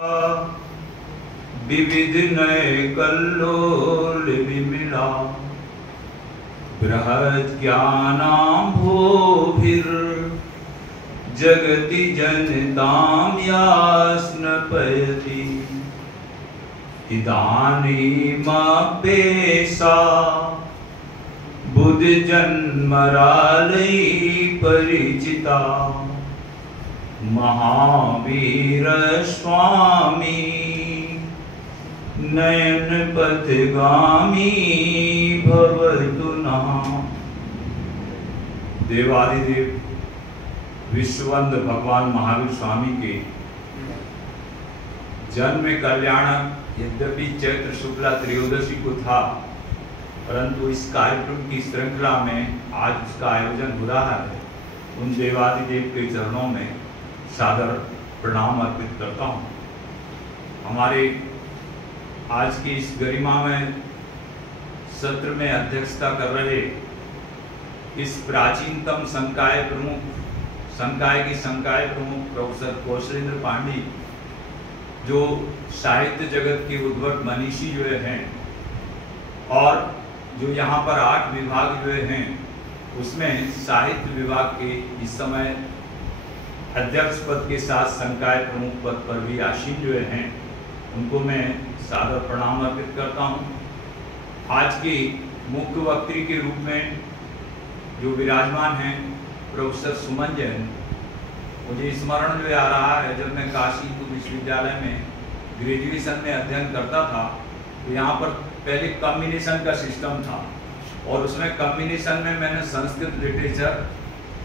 विविध नय कल्लोल विमिला बृहत् ज्ञानाम्भोभिर् जगति जनतां यास्नपयति इदानीमप्येषा बुद्ध जन्मरालय परिचिता महावीर स्वामी नयन पथगामी भवतु नः। देवादिदेव विश्ववंद भगवान महावीर स्वामी के जन्म कल्याणक यद्यपि चैत्र शुक्ला त्रयोदशी को था, परंतु इस कार्यक्रम की श्रृंखला में आज इसका आयोजन हो रहा है। उन देवादिदेव के चरणों में सादर प्रणाम अर्पित करता हूँ। हमारे आज की इस गरिमामय सत्र में अध्यक्षता कर रहे इस प्राचीनतम संकाय की संकाय प्रमुख प्रोफेसर कौशलेंद्र पांडी, जो साहित्य जगत के उद्भट मनीषी जो हैं और जो यहाँ पर 8 विभाग जो हैं उसमें साहित्य विभाग के इस समय अध्यक्ष पद के साथ संकाय प्रमुख पद पर भी आसीन जो हैं, उनको मैं सादर प्रणाम अर्पित करता हूँ। आज के मुख्य वक्त्री के रूप में जो विराजमान हैं प्रोफेसर सुमन जैन। मुझे स्मरण जो आ रहा है, जब मैं काशी विश्वविद्यालय में ग्रेजुएशन में अध्ययन करता था तो यहाँ पर पहले कॉम्बिनेशन का सिस्टम था और उसमें कॉम्बिनेशन में मैंने संस्कृत लिटरेचर,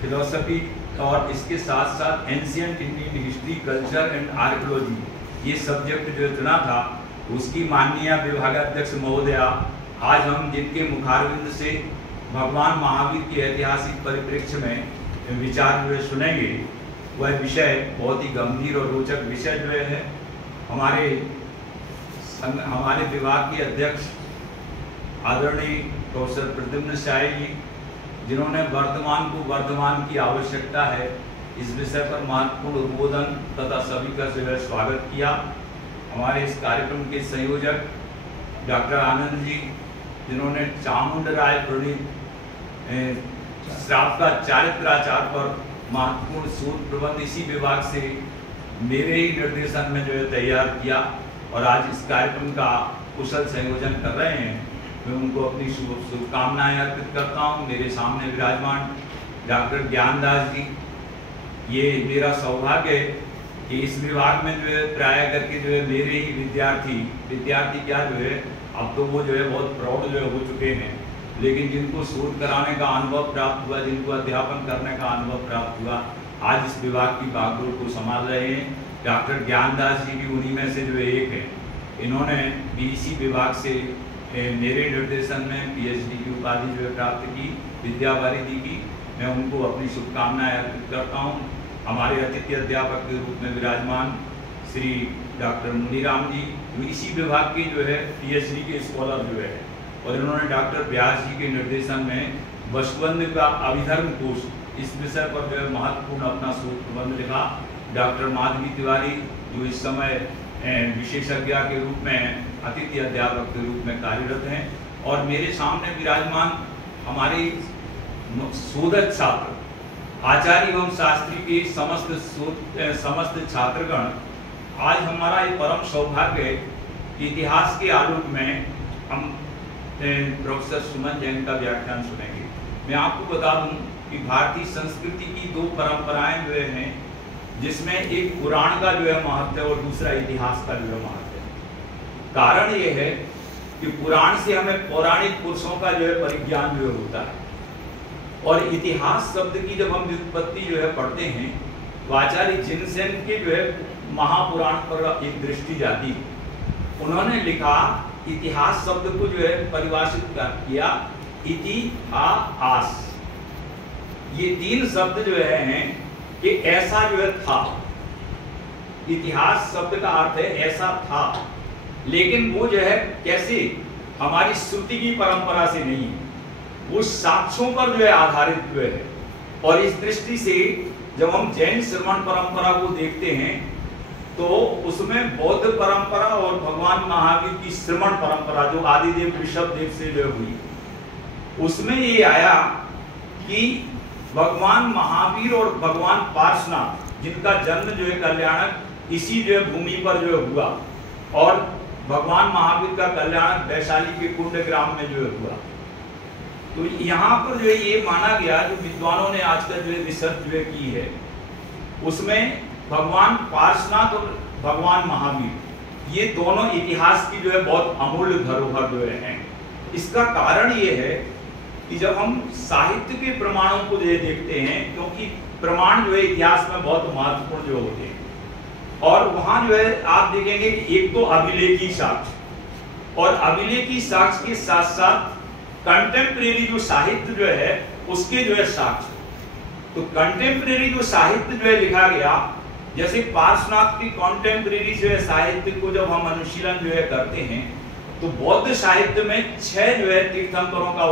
फिलोसफी और इसके साथ साथ ancient Indian history, culture and archaeology ये सब्जेक्ट जो चुना था। उसकी माननीय विभागाध्यक्ष महोदया आज हम जिनके मुखारविंद से भगवान महावीर के ऐतिहासिक परिप्रेक्ष्य में विचार जो सुनेंगे, वह विषय बहुत ही गंभीर और रोचक विषय जो है। हमारे विभाग के अध्यक्ष आदरणीय प्रोफेसर प्रद्युम्न शाही जी, जिन्होंने वर्तमान को वर्धमान की आवश्यकता है इस विषय पर महत्वपूर्ण उद्बोधन तथा सभी का स्वागत किया। हमारे इस कार्यक्रम के संयोजक डॉक्टर आनंद जी, जिन्होंने चामुंड राय प्रणीत श्राप का चारित्राचार पर महत्वपूर्ण शोध प्रबंध इसी विभाग से मेरे ही निर्देशन में जो है तैयार किया और आज इस कार्यक्रम का कुशल संयोजन कर रहे हैं। मैं उनको अपनी शुभकामनाएं अर्पित करता हूं। मेरे सामने विराजमान डॉक्टर ज्ञानदास जी, ये मेरा सौभाग्य है कि इस विभाग में जो है प्राय करके जो है मेरे ही विद्यार्थी क्या जो है, अब तो वो जो है बहुत प्रौढ़ जो है हो चुके हैं, लेकिन जिनको शोध कराने का अनुभव प्राप्त हुआ, जिनको अध्यापन करने का अनुभव प्राप्त हुआ, आज इस विभाग की बागडोर को संभाल रहे हैं। डॉक्टर ज्ञानदास जी भी उन्हीं में से जो एक है। इन्होंने भी इसी विभाग से मेरे निर्देशन में PhD की उपाधि जो है प्राप्त की, विद्या वारिधि की। मैं उनको अपनी शुभकामनाएं अर्पित करता हूँ। हमारे अतिथि अध्यापक के रूप में विराजमान श्री डॉक्टर मुनीराम जी, इसी विभाग की जो है PhD के स्कॉलर जो है, और इन्होंने डॉक्टर व्यास जी के निर्देशन में वसुबंध का अभिधर्म कोश इस विषय पर जो है महत्वपूर्ण अपना शोध प्रबंध लिखा। डॉक्टर माधवी तिवारी, जो इस समय विशेषज्ञ के रूप में अतिथि अध्यापक के रूप में कार्यरत हैं, और मेरे सामने विराजमान हमारे शोधक छात्र आचार्य एवं शास्त्री के समस्त छात्रगण। आज हमारा ये परम सौभाग्य है कि इतिहास के आलोक में हम प्रोफेसर सुमन जैन का व्याख्यान सुनेंगे। मैं आपको बता दूं कि भारतीय संस्कृति की 2 परंपराएं जो हैं, जिसमें एक पुराण का जो है महत्व है और दूसरा इतिहास का जो है महत्व है। कारण ये है कि पुराण से हमें पौराणिक पुरुषों का जो है परिज्ञान जो है होता है, और इतिहास शब्द की जब हम व्युत्पत्ति जो है पढ़ते हैं तो आचार्य जिनसेन के जो है महापुराण पर एक दृष्टि जाती है। उन्होंने लिखा, इतिहास शब्द को जो है परिभाषित किया इतिहास। ये 3 शब्द जो हैं कि ऐसा जो है था। इतिहास शब्द का अर्थ है ऐसा था, लेकिन वो जो है कैसे, हमारी श्रुति की परंपरा से नहीं है, वो साक्ष्यों पर जो है आधारित जो है। और इस दृष्टि से जब हम जैन श्रवण परंपरा को देखते हैं तो उसमें बौद्ध परंपरा और भगवान महावीर की श्रमण परंपरा जो आदिदेव ऋषभदेव से जो हुई, उसमें ये आया कि भगवान महावीर और भगवान पार्श्वनाथ जिनका जन्म जो है कल्याणक इसी जो है भूमि पर जो है हुआ, और भगवान महावीर का कल्याणक वैशाली के कुंड ग्राम में जो है हुआ। तो यहाँ पर जो है ये माना गया, जो विद्वानों ने आजकल जो है रिसर्च जो है की है, उसमें भगवान पार्श्वनाथ और भगवान महावीर ये दोनों इतिहास की जो है बहुत अमूल्य धरोहर जो है। इसका कारण ये है कि जब हम साहित्य के प्रमाणों को देखते हैं, क्योंकि प्रमाण जो है इतिहास में बहुत महत्वपूर्ण जो होते हैं, और वहां जो है आप देखेंगे कि एक तो अभिलेखी साक्ष्य, और अभिलेखी साक्ष्य के साथ साथ कंटेम्परेरी जो साहित्य जो है उसके जो है साक्ष्य। तो कंटेम्परेरी जो साहित्य जो है लिखा गया, जैसे पार्श्वनाथ की कंटेम्परेरी जो है साहित्य को जब हम अनुशीलन जो है करते हैं, तो बौद्ध साहित्य में 6 जो है तीर्थंकरों का